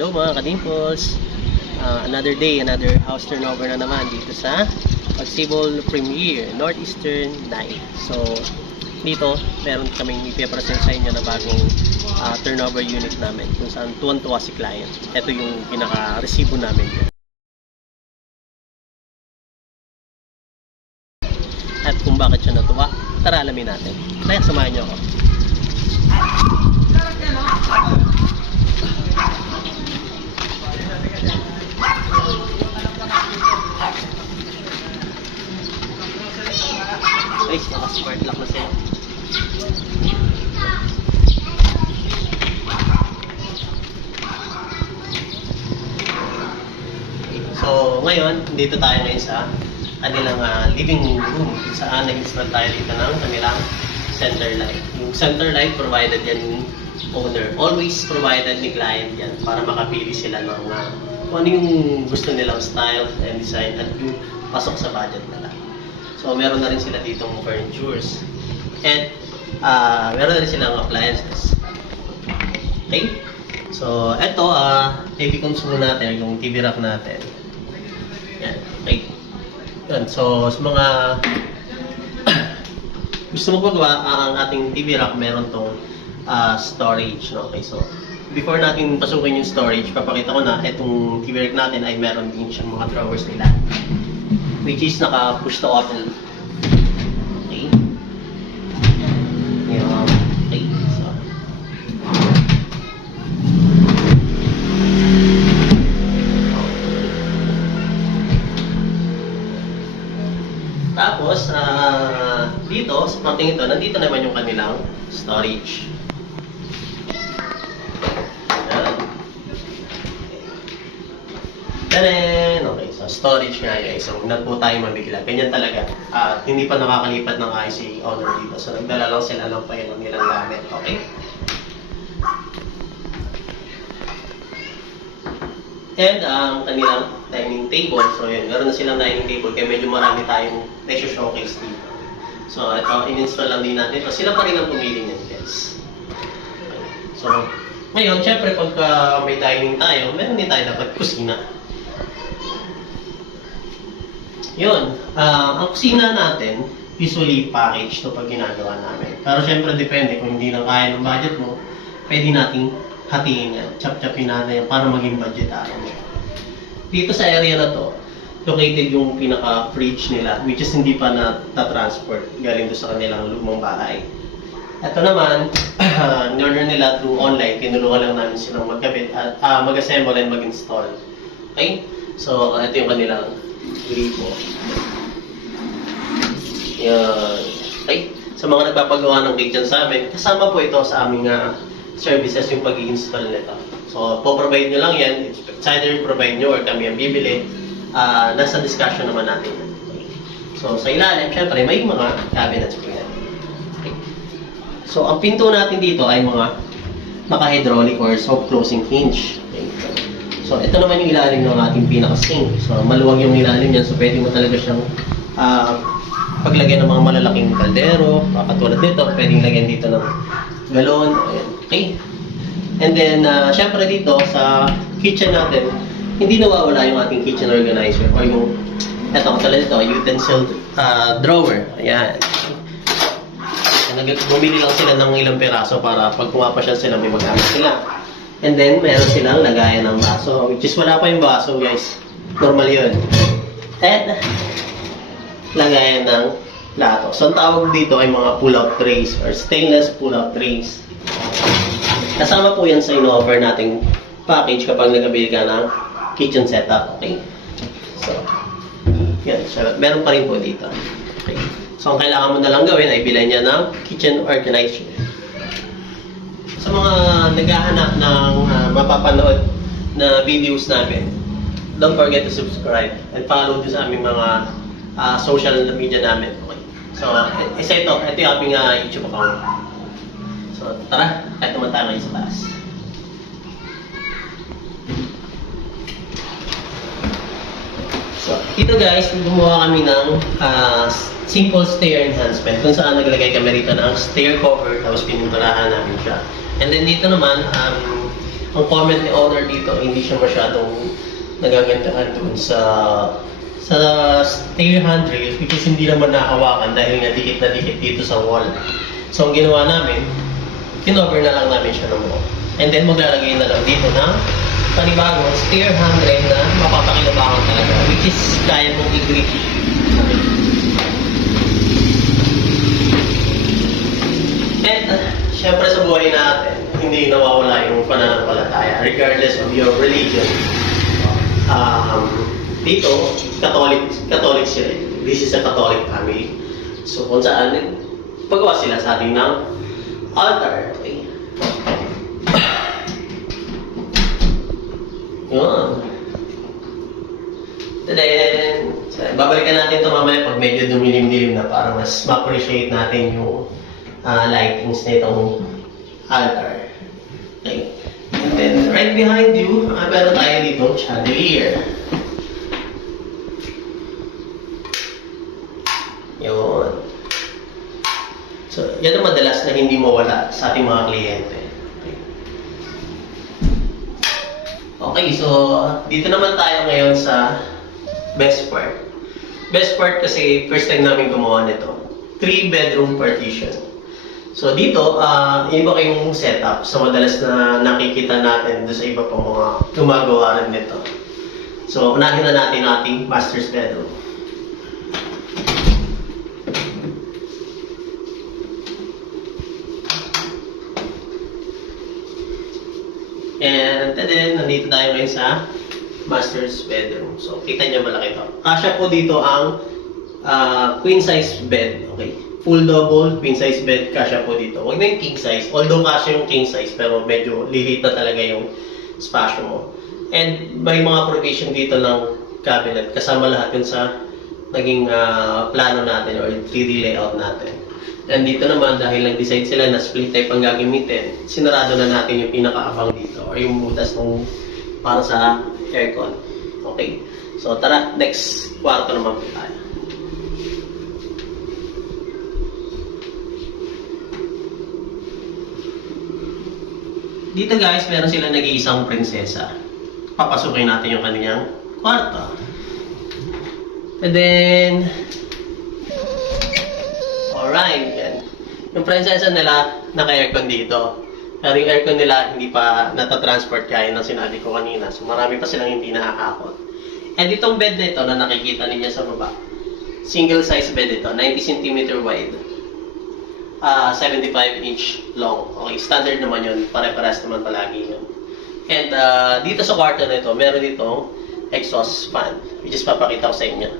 Hello mga ka-dimples. Another day, another house turnover na naman dito sa Pagsibol Premier Northeastern Night. So, dito, meron kaming ipipresent sa inyo na bagong turnover unit namin kung saan tuwan-tuwa si client. Ito yung pinaka-resibo namin. At kung bakit siya natuwa, tara alamin natin. Kaya samahan niyo ako. Guys, naka-smart lock na sila. So, ngayon, dito tayo ngayon sa kanilang living room. Saan nag-install tayo dito ng kanilang center light. Yung center light provided yan yung owner. Always provided ni client yan para makapili sila ng kung ano yung gusto nilang style and design at yung pasok sa budget nila. So, meron na rin sila ditong furnitures. And, meron na rin silang appliances. Okay? So, eto, TV console natin, yung TV rack natin. Yan. Okay. Yan. So, sa mga gusto mo pagawa ang ating TV rack, meron tong storage. No? Okay, so, before natin pasukin yung storage, papakita ko na itong TV rack natin ay meron din siyang mga drawers nila. Which is naka-push to open. Okay. Yan. Okay. So. Tapos, dito, sa parting ito, nandito naman yung kanilang storage. Tadan! Okay, so storage nga guys. So, huwag na po tayo mabigla. Ganyan talaga. Hindi pa nakakalipat ng IC owner dito. So, nagdala lang sila ng file ng nilang gamit. Okay? And ang kanilang dining table. So, yun. Meron na silang dining table. Kaya medyo marami tayong leisure showcase dito. So, ito, in-install lang din natin. So, sila pa rin ang pumili niyan guys. So, ngayon, syempre, pagka may dining tayo, meron din tayo dapat kusina. Yun, ang kusina natin, usually package to pag ginagawa namin. Pero syempre depende kung hindi na kaya ng budget mo, pwede nating hatiin yan, chop-chopin natin yan para maging budget araw mo. Dito sa area na to, located yung pinaka-fridge nila, which is hindi pa na-transport galing doon sa kanilang lumang bahay. Ito naman, in-order nila through online, tinulungan lang namin silang magkabit at mag-assemble and mag-install. Okay? So, ito yung kanilang gripo. Yan. Okay. Sa mga nagpapagawa ng cake dyan sa amin, kasama po ito sa aming services yung pag-i-install nito. So, po-provide nyo lang yan. It's either provide nyo or kami ang bibili. Nasa discussion naman natin. Okay. So, sa ilalim, syempre, may mga cabinets po yan. Okay. So, ang pinto natin dito ay mga naka-hydraulic or soft closing hinge. Okay. So, ito naman yung ilalim ng ating pinaka-sink. So, maluwag yung ilalim niyan. So, pwede mo talaga siyang paglagyan ng mga malalaking kaldero. Katulad nito, pwedeng lagyan dito ng galon. Ayan. Okay. And then, syempre dito, sa kitchen natin, hindi nawawala yung ating kitchen organizer or yung, ito, katulad nito, utensil drawer. Ayan. Bumili lang sila ng ilang piraso para pag pumapasya sila, may magamit sila. And then, meron silang lagayan ng baso, which is wala pa yung baso, guys. Normal yun. And, lagayan ng plato. So, ang tawag dito ay mga pull-out trays or stainless pull-out trays. Kasama po yan sa in-offer nating package kapag nag-avail ka ng kitchen setup. Okay? So, yan. So, meron pa rin po dito. Okay. So, ang kailangan mo na lang gawin ay bilhin niya ng kitchen organizer. Sa mga naghahanap ng mapapanood na videos namin, don't forget to subscribe and follow sa aming mga social media namin. Okay. So, ito yung aming YouTube account. So, tara, kahit naman tayo ngayon sa taas. So, ito guys, gumawa kami ng simple stair enhancement kung saan naglagay kami rito ng stair cover tapos pininturahan namin siya. And then dito naman, ang comment ni owner dito, hindi siya masyadong nagagandahan dun sa stair handrail, which is hindi naman nahawakan dahil nga dikit na dikit dito sa wall. So ang ginawa namin, kinover na lang namin siya ng wall. And then maglalagay na lang dito ng panibagong stair handrail na mapapakinabangan talaga, which is kaya mong i-grip. And syempre sa buhay natin, hindi nawawala yung pananampalataya regardless of your religion. Dito, Catholic sila. This is a Catholic family. So kung saan, pagawa sila sa ating ng altar. Okay. Yun. Then, babalikan natin ito mamaya pag medyo dumilim-dilim na para mas ma-appreciate natin yung lightings na itong altar. Okay. And then, right behind you, meron tayo dito, chandelier. Yun. So, yan ang madalas na hindi mawala sa ating mga kliyente. Okay, so dito naman tayo ngayon sa best part. Best part kasi first time namin gumawa nito. 3-bedroom partition. So dito, iba kayong setup sa madalas na nakikita natin doon sa iba pang mga gumagawa rin nito. So unahin na natin ating master's bedroom. And then, nandito tayo ngayon sa master's bedroom. So, kita niyo malaki ito. Kasya po dito ang queen size bed. Okay. Full double, queen size bed, kasya po dito. Huwag na yung king size. Although kasya yung king size, pero medyo lilit na talaga yung spasyo mo. And may mga provision dito ng cabinet. Kasama lahat yun sa naging plano natin or 3D layout natin. And dito naman, dahil nag-decide sila na split type ang gagamitin, sinarado na natin yung pinaka-abang dito or yung butas ng para sa aircon. Okay. So, tara, next kwarto naman po tayo. Dito guys, meron sila nag-iisang prinsesa. Papasukin natin yung kanyang kwarto. And then, alright, yan. Yung prinsesa nila, naka-aircon dito. Pero yung aircon nila, hindi pa natatransport kaya ng sinabi ko kanina. So marami pa silang hindi nakakakot. And itong bed na ito na nakikita ninyo sa baba, single size bed ito, 90 cm wide, 75 inch long. Okay, standard naman yun, pare-pares naman palagi yun. And dito sa kwarto na ito, meron itong exhaust fan, which is papakita ko sa inyo.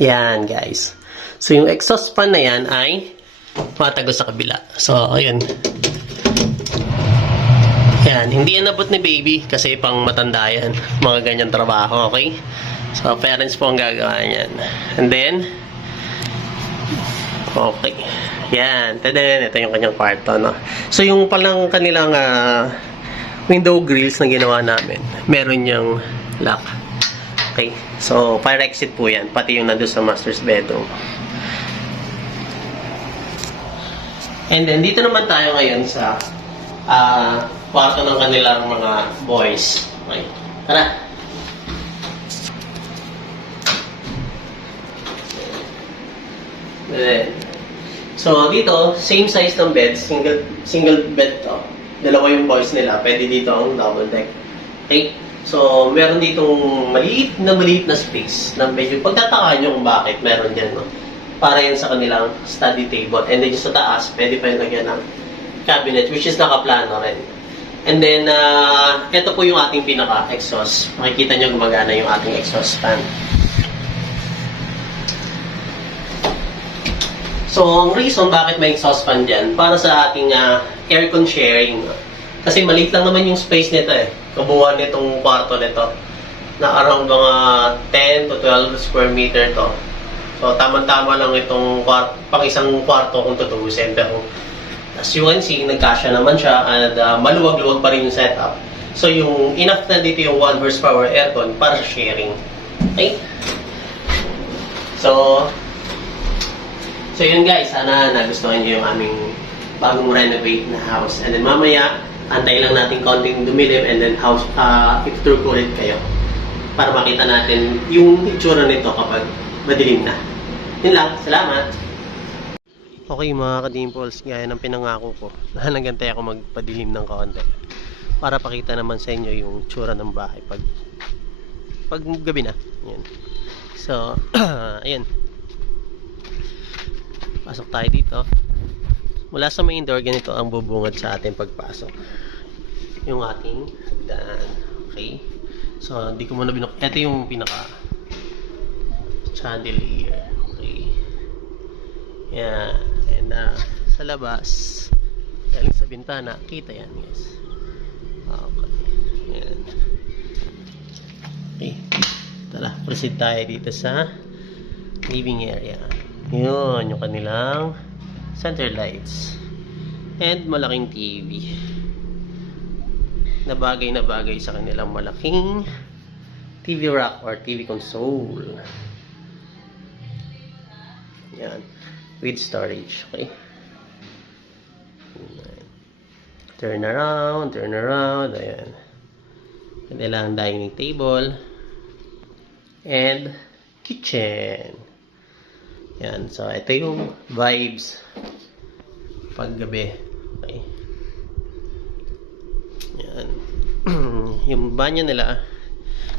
Yan guys. So yung exhaust fan na yan ay matagos sa kabila. So ayun. Yan, hindi yan nabot ni baby kasi pang matanda yan. Mga ganyan trabaho, okay? So parents po ang gagawa niyan. And then okay. Yan, ito yung kanyang kwarto, no? So yung palang kanilang window grills na ginawa namin, meron yung lock. Okay, so fire exit po yan, pati yung nandun sa master's bedroom. And then dito naman tayo ngayon sa kwarto ng kanilang mga boys. Okay, tara. So dito, same size ng bed, single bed to. Dalawa yung boys nila, pwede dito ang double deck. Okay? So, meron ditong maliit na space na medyo pagtatakaan nyo kung bakit meron dyan, no? Para yan sa kanilang study table. And then yung sa taas, pwede pa yung lagyan ng cabinet, which is nakaplano rin. And then, ito po yung ating pinaka-exhaust. Makikita nyo gumagana yung ating exhaust fan. So, ang reason bakit may exhaust fan dyan, para sa ating aircon sharing. Kasi maliit lang naman yung space nito eh. Kabuuan nitong kwarto nito. Na around mga 10 to 12 square meter to. So, tama-tama lang itong pang isang kwarto kung tutubusin. Pero, as you can see, nagkasya naman siya at maluwag-luwag pa rin yung setup. So, yung enough na dito yung 1 horsepower aircon para sa sharing. Okay? So yun guys, sana nagustuhan niyo yung aming bagong renovate na house. And then mamaya, antay lang natin konting dumilim and then i-tour ko ulit kayo para makita natin yung itsura nito kapag madilim na. Yun lang. Salamat! Okay mga ka-dimples, gaya ng pinangako ko, nagantay ako magpadilim ng kaunti para pakita naman sa inyo yung tsura ng bahay pag gabi na. Yan. So, ayan. Pasok tayo dito. Mula sa main door, ganito ang bubungad sa ating pagpasok. Yung ating hagdan. Okay. So, hindi ko muna ito yung pinaka chandelier. Okay. Yan. And sa labas, galing sa bintana, kita yan guys. Okay. Yan. Okay. Tara, proceed tayo dito sa living area. Yun, yung kanilang center lights. And malaking TV. Na bagay sa kanilang malaking TV rack or TV console. Yan. With storage. Okay. Turn around. Ayan. Kanilang dining table. And kitchen. Yan. So, ito yung vibes paggabi. Okay. Yan. Yung banyo nila,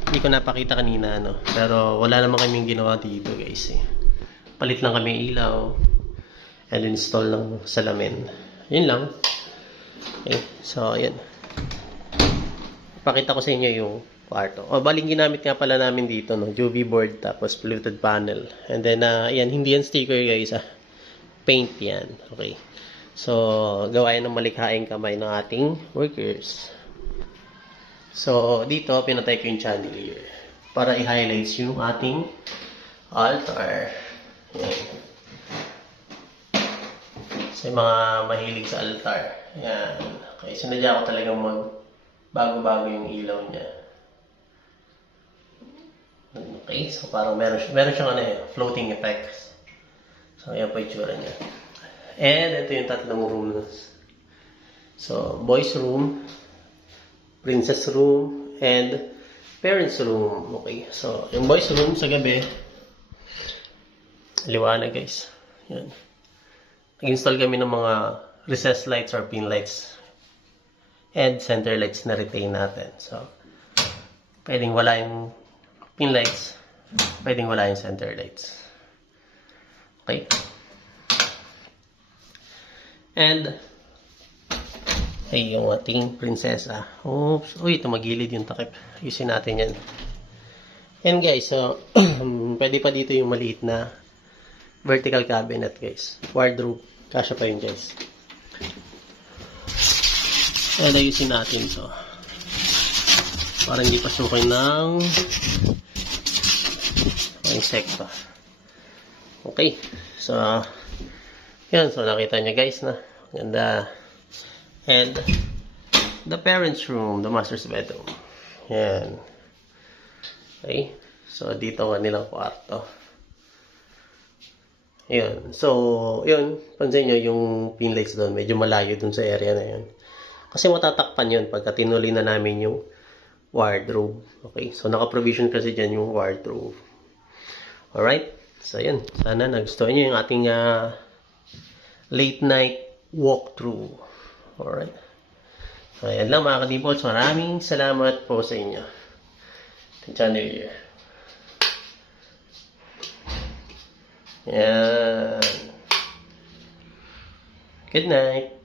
hindi ko napakita kanina, no? Pero wala naman kaming ginawa dito, guys. Palit lang kami ilaw and install ng salamin. Yun lang. Okay. So, ayan. Ipakita ko sa inyo yung kwarto. Baling ginamit nga pala namin dito, no? UV board tapos fluted panel. And then, ayan, hindi yan sticker, guys. Paint yan. Okay. So, gawain ng malikhaing kamay ng ating workers. So, dito, pinatay ko yung chandelier para i-highlights yung ating altar. Ayan. Sa mga mahilig sa altar. Ayan. Okay, sinadya ko talagang bago-bago yung ilaw niya. Okay, so parang meron siyang floating effects. So, ayan po yung tsura niya. And ito yung tatlong rooms. So, boys room, princess room, and parents room. Okay, so yung boys room sa gabi, liwanag guys. Yan. Nag-install kami ng mga recessed lights or pin lights and center lights na retain natin. So, pwedeng wala yung pin lights, pwedeng wala yung center lights. Okay. And ay, yung ating prinsesa. Oops. Uy, tumagilid yung takip. Ayusin natin yan. And guys, so, pwede pa dito yung maliit na vertical cabinet, guys. Wardrobe. Kasya pa yun, guys. And ayusin natin to. Para hindi pasukin ng insekto. Okay. So, yan. So, nakita nyo, guys, na ganda. And the parents' room, the master's bedroom. Yan. Okay. So, dito ang kanilang kwarto. Yun. So, yun. Pansin nyo yung pin lights doon. Medyo malayo doon sa area na yun. Kasi matatakpan yun pagka tinuli na namin yung wardrobe. Okay. So, naka-provision kasi dyan yung wardrobe. Alright. So, yun. Sana nagustuhan nyo yung ating late night walkthrough. Alright. So, ayan lang mga ka-dimples. Maraming salamat po sa inyo. Channel here. Yan. Good night.